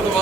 Hi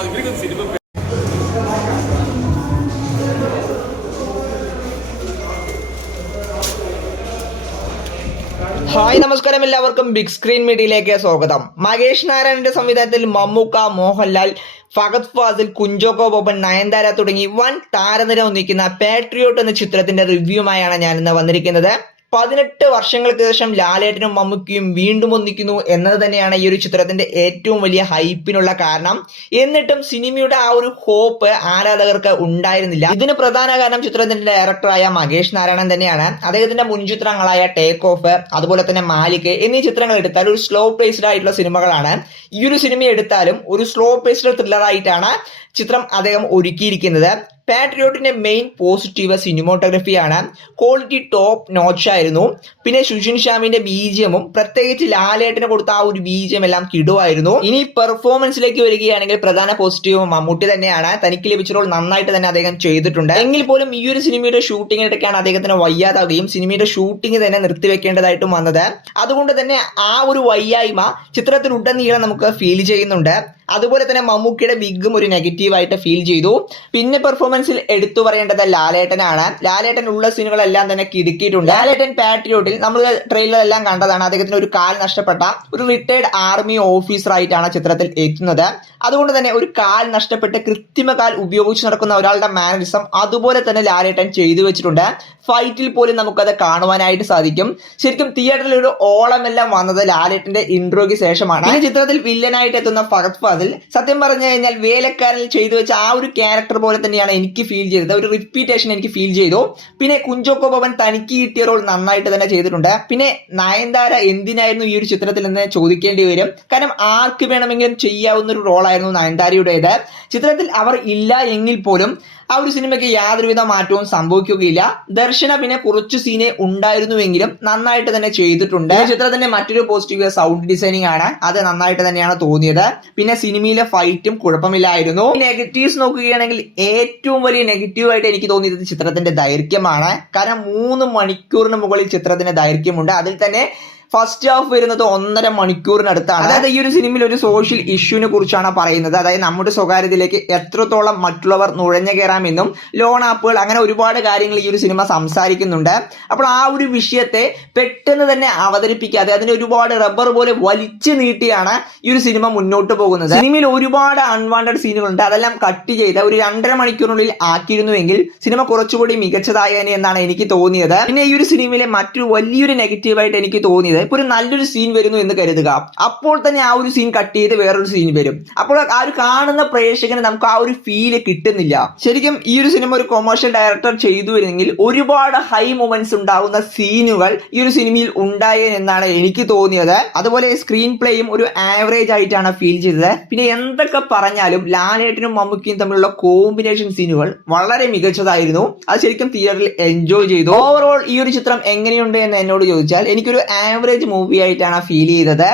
നമസ്കാരം, എല്ലാവർക്കും big screen മീഡിയയിലേക്ക് സ്വാഗതം. മഹേഷ് നാരായണന്റെ സംവിധാനത്തിൽ മമ്മൂക്ക, മോഹൻലാൽ, ഫഹദ് ഫാസിൽ, കുഞ്ചാക്കോ ബോബൻ, നയൻതാര തുടങ്ങി വൻ താരനിര ഒന്നിക്കുന്ന പാട്രിയോട്ട് എന്ന ചിത്രത്തിന്റെ റിവ്യൂമായാണ് ഞാൻ ഇന്ന് വന്നിരിക്കുന്നത്. 18 വർഷങ്ങൾക്ക് ശേഷം ലാലേട്ടനും മമ്മൂക്കയും വീണ്ടും ഒന്നിക്കുന്നു എന്നത് തന്നെയാണ് ഈ ഒരു ചിത്രത്തിന്റെ ഏറ്റവും വലിയ ഹൈപ്പിനുള്ള കാരണം. എന്നിട്ടും സിനിമയുടെ ആ ഒരു ഹോപ്പ് ആരാധകർക്ക് ഉണ്ടായിരുന്നില്ല. ഇതിന് പ്രധാന കാരണം ചിത്രത്തിന്റെ ഡയറക്ടറായ മഹേഷ് നാരായണൻ തന്നെയാണ്. അദ്ദേഹത്തിന്റെ മുൻ ചിത്രങ്ങളായ ടേക്ക് ഓഫ്, അതുപോലെ തന്നെ മാലിക് എന്നീ ചിത്രങ്ങൾ എടുത്താൽ ഒരു സ്ലോ പേസ്ഡ് ആയിട്ടുള്ള സിനിമകളാണ്. ഈ ഒരു സിനിമ എടുത്താലും ഒരു സ്ലോ പേസ്ഡ് ത്രില്ലർ ആയിട്ടാണ് ചിത്രം അദ്ദേഹം ഒരുക്കിയിരിക്കുന്നത്. പാട്രിയോട്ടിന്റെ മെയിൻ പോസിറ്റീവ് സിനിമോട്ടോഗ്രഫിയാണ്. ക്വാളിറ്റി ടോപ്പ് നോച്ച് ആയിരുന്നു. പിന്നെ സുഷിൻ ശ്യാമിന്റെ ബീജിയമും പ്രത്യേകിച്ച് ലാലേട്ടന് കൊടുത്ത ആ ഒരു ബീജിയം എല്ലാം കിടുവായിരുന്നു. ഇനി പെർഫോമൻസിലേക്ക് വരികയാണെങ്കിൽ പ്രധാന പോസിറ്റീവ് മമ്മൂട്ടി തന്നെയാണ്. തനിക്ക് ലഭിച്ച റോൾ നന്നായിട്ട് തന്നെ അദ്ദേഹം ചെയ്തിട്ടുണ്ട്. എങ്കിൽ പോലും ഈ ഒരു സിനിമയുടെ ഷൂട്ടിങ്ങിനിടയ്ക്കാണ് അദ്ദേഹത്തിന് വയ്യാതാവുകയും സിനിമയുടെ ഷൂട്ടിംഗ് തന്നെ നിർത്തിവെക്കേണ്ടതായിട്ടും വന്നത്. അതുകൊണ്ട് തന്നെ ആ ഒരു വയ്യായ്മ ചിത്രത്തിലുടനീളം നമുക്ക് ഫീൽ ചെയ്യുന്നുണ്ട്. അതുപോലെ തന്നെ മമ്മൂക്കിയുടെ ബിഗും ഒരു നെഗറ്റീവായിട്ട് ഫീൽ ചെയ്തു. പിന്നെ പെർഫോമൻസിൽ എടുത്തു പറയേണ്ടത് ലാലേട്ടനാണ്. ലാലേട്ടൻ ഉള്ള സീനുകളെല്ലാം തന്നെ കിടുക്കിയിട്ടുണ്ട്. ലാലേട്ടൻ പാട്രിയോട്ടിൽ നമ്മൾ ട്രെയിലറെല്ലാം കണ്ടതാണ്. അദ്ദേഹത്തിന് ഒരു കാൽ നഷ്ടപ്പെട്ട ഒരു റിട്ടയർഡ് ആർമി ഓഫീസർ ആയിട്ടാണ് ചിത്രത്തിൽ എത്തുന്നത്. അതുകൊണ്ട് തന്നെ ഒരു കാൽ നഷ്ടപ്പെട്ട് കൃത്രിമ കാൽ ഉപയോഗിച്ച് നടക്കുന്ന ഒരാളുടെ മാനറിസം അതുപോലെ തന്നെ ലാലേട്ടൻ ചെയ്തു വെച്ചിട്ടുണ്ട്. ഫൈറ്റിൽ പോലും നമുക്കത് കാണുവാനായിട്ട് സാധിക്കും. ശരിക്കും തിയേറ്ററിൽ ഒരു ഓളമെല്ലാം വന്നത് ലാലേട്ടന്റെ ഇൻട്രോയ്ക്ക് ശേഷമാണ്. ഈ ചിത്രത്തിൽ വില്ലനായിട്ട് എത്തുന്ന ഫഹദ് ഫാസിൽ സത്യം പറഞ്ഞു കഴിഞ്ഞാൽ വേലക്കാരനിൽ ചെയ്തു വെച്ച ആ ഒരു ക്യാരക്ടർ പോലെ തന്നെയാണ് എനിക്ക് ഫീൽ ചെയ്തത്. ഒരു റിപ്പീറ്റേഷൻ എനിക്ക് ഫീൽ ചെയ്തു. പിന്നെ കുഞ്ചാക്കോ ബോബൻ തനിക്ക് കിട്ടിയ റോൾ നന്നായിട്ട് തന്നെ ചെയ്തിട്ടുണ്ട്. പിന്നെ നയൻതാര എന്തിനായിരുന്നു ഈ ഒരു ചിത്രത്തിൽ നിന്ന് ചോദിക്കേണ്ടി വരും. കാരണം ആർക്ക് വേണമെങ്കിലും ചെയ്യാവുന്ന ഒരു റോളായിരുന്നു നയൻതാരയുടേത്. ചിത്രത്തിൽ അവർ ഇല്ല എങ്കിൽ പോലും ആ ഒരു സിനിമയ്ക്ക് യാതൊരുവിധ മാറ്റവും സംഭവിക്കുകയില്ല. ദർശന പിന്നെ കുറച്ച് സീനെ ഉണ്ടായിരുന്നുവെങ്കിലും നന്നായിട്ട് തന്നെ ചെയ്തിട്ടുണ്ട്. ചിത്രത്തിന്റെ മറ്റൊരു പോസിറ്റീവ് സൗണ്ട് ഡിസൈനിങ് ആണ്. അത് നന്നായിട്ട് തന്നെയാണ് തോന്നിയത്. പിന്നെ സിനിമയിലെ ഫൈറ്റും കുഴപ്പമില്ലായിരുന്നു. നെഗറ്റീവ്സ് നോക്കുകയാണെങ്കിൽ ഏറ്റവും വലിയ നെഗറ്റീവ് ആയിട്ട് എനിക്ക് തോന്നിയത് ചിത്രത്തിന്റെ ദൈർഘ്യമാണ്. കാരണം 3 മണിക്കൂറിന് മുകളിൽ ചിത്രത്തിന്റെ ദൈർഘ്യമുണ്ട്. അതിൽ തന്നെ ഫസ്റ്റ് ഹാഫ് വരുന്നത് 1.5 മണിക്കൂറിനടുത്താണ്. അതായത് ഈ ഒരു സിനിമയിൽ ഒരു സോഷ്യൽ ഇഷ്യൂവിനെ കുറിച്ചാണ് പറയുന്നത്. അതായത് നമ്മുടെ സ്വകാര്യതയിലേക്ക് എത്രത്തോളം മറ്റുള്ളവർ നുഴഞ്ഞു കയറാമെന്നും ലോൺ ആപ്പുകൾ അങ്ങനെ ഒരുപാട് കാര്യങ്ങൾ ഈ ഒരു സിനിമ സംസാരിക്കുന്നുണ്ട്. അപ്പോൾ ആ ഒരു വിഷയത്തെ പെട്ടെന്ന് തന്നെ അവതരിപ്പിക്കാതെ അതിനെ ഒരുപാട് റബ്ബർ പോലെ വലിച്ചു നീട്ടിയാണ് ഈ ഒരു സിനിമ മുന്നോട്ട് പോകുന്നത്. സിനിമയിൽ ഒരുപാട് അൺവാണ്ടഡ് സീനുകളുണ്ട്. അതെല്ലാം കട്ട് ചെയ്ത് ഒരു 2.5 മണിക്കൂറിനുള്ളിൽ ആക്കിയിരുന്നുവെങ്കിൽ സിനിമ കുറച്ചുകൂടി മികച്ചതായേനെ എന്നാണ് എനിക്ക് തോന്നിയത്. പിന്നെ ഈ ഒരു സിനിമയിലെ മറ്റൊരു വലിയൊരു നെഗറ്റീവായിട്ട് എനിക്ക് തോന്നിയത്, ഇപ്പൊ ഒരു നല്ലൊരു സീൻ വരുന്നു എന്ന് കരുതുക, അപ്പോൾ തന്നെ ആ ഒരു സീൻ കട്ട് ചെയ്ത് വേറൊരു സീൻ വരും. അപ്പോൾ ആ ഒരു കാണുന്ന പ്രേക്ഷകന് നമുക്ക് ആ ഒരു ഫീല് കിട്ടുന്നില്ല. ശരിക്കും ഈ ഒരു സിനിമ ഒരു കൊമേഴ്ഷ്യൽ ഡയറക്ടർ ചെയ്തു വരുന്നെങ്കിൽ ഒരുപാട് ഹൈ മൊമെന്റ്സ് ഉണ്ടാവുന്ന സീനുകൾ ഈ ഒരു സിനിമയിൽ ഉണ്ടായേ എന്നാണ് എനിക്ക് തോന്നിയത്. അതുപോലെ സ്ക്രീൻ പ്ലേയും ഒരു ആവറേജ് ആയിട്ടാണ് ഫീൽ ചെയ്തത്. പിന്നെ എന്തൊക്കെ പറഞ്ഞാലും ലാലേട്ടനും മമ്മൂക്കിയും തമ്മിലുള്ള കോമ്പിനേഷൻ സീനുകൾ വളരെ മികച്ചതായിരുന്നു. അത് ശരിക്കും തിയേറ്ററിൽ എൻജോയ് ചെയ്തു. ഓവറോൾ ഈ ഒരു ചിത്രം എങ്ങനെയുണ്ട് എന്ന് എന്നോട് ചോദിച്ചാൽ എനിക്കൊരു ആവറേജ് മൂവി ആയിട്ടാണ് ഫീൽ ചെയ്തത്.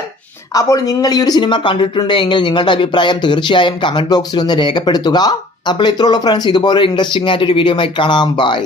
അപ്പോൾ നിങ്ങൾ ഈ ഒരു സിനിമ കണ്ടിട്ടുണ്ടെങ്കിൽ നിങ്ങളുടെ അഭിപ്രായം തീർച്ചയായും കമന്റ് ബോക്സിൽ ഒന്ന് രേഖപ്പെടുത്തുക. അപ്പോൾ ഇത്രയുള്ള ഫ്രണ്ട്സ്, ഇതുപോലെ ഇൻട്രസ്റ്റിംഗ് ആയിട്ടൊരു വീഡിയോ ആയി കാണാം. ബൈ.